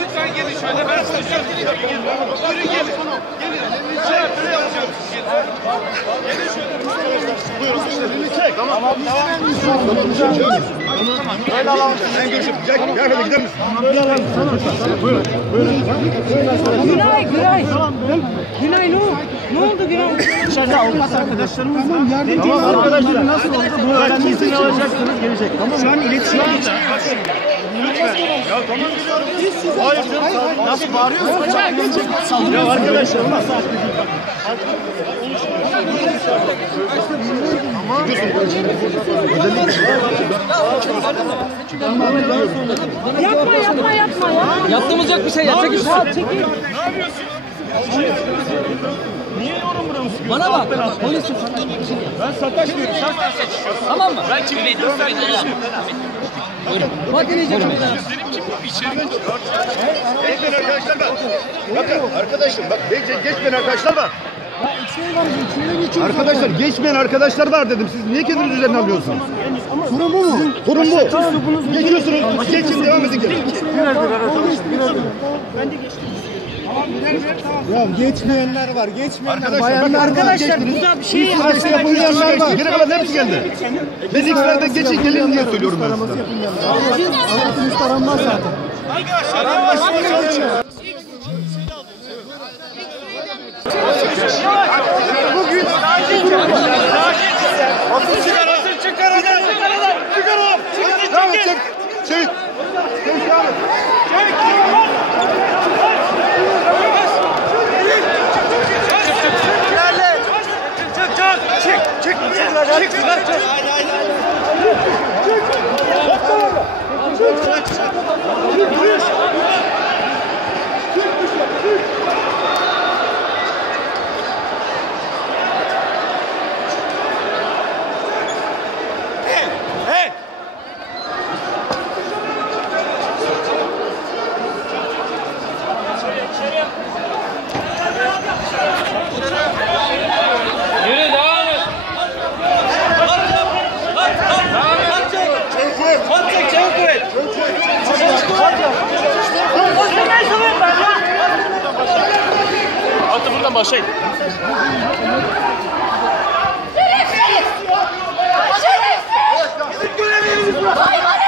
Lütfen gelin şöyle ben size gelin. Buyurun gelin. Gelin. Şöyle böyle yapacağım. Gelin. Şöyle. Buyurun beni çek. Tamam. Tamam. Böyle alalım. Sen görüşüp gel. Gel hadi gidelim. Alalım. Buyurun. Buyurun. Günay, Günay. Günay ne? Ne oldu Günay? Dışarıda avukat arkadaşlarımız var. Tamam arkadaşlar. Nasıl oldu? Bu öğrenci izin alacaksınız gelecek. Tamam Şu an iletişim Lütfen. Ya tamam. Hayır canım. Nasıl bağırıyorsun? Kaçak gelecek. Ya arkadaşlar nasıl Yapma, yapma, yapma ya. Yaptığımız yok bir şey ya. Çekil. Ya çekil. Ne yapıyorsun? Bana bak. Polis Ben sataş diyorum. Sen Tamam mı? Ben kimi Bak inecek. Benim kim bu içeri? Geçmeyin arkadaşlar bak. Bakın arkadaşım bak geç, geçmeyin arkadaşlar bak. Arkadaşlar geçmeyin arkadaşlar var dedim. Siz niye kendiniz üzerine alıyorsunuz? Sorun bu mu? Sorun bu. Geçiyorsunuz. Geçin devam edin. gelin. Ya geçmeyenler var. Geçmeyenler. Arkadaşlar Bayanlar var. arkadaşlar Burada bir şey Hiç yap. kimse yapılmayanlar var. Geri kalan hepsi geldi. Ben X'lerden geçin gelin diye söylüyorum ben size. Avukatınız taranmaz zaten. Bugün Basın çıkar, basın çıkar hadi. Çıkar hadi. Çıkar oğlum. Çek, çek. Çek. Çek. Alex, Alex, Alex. Vamos, gente.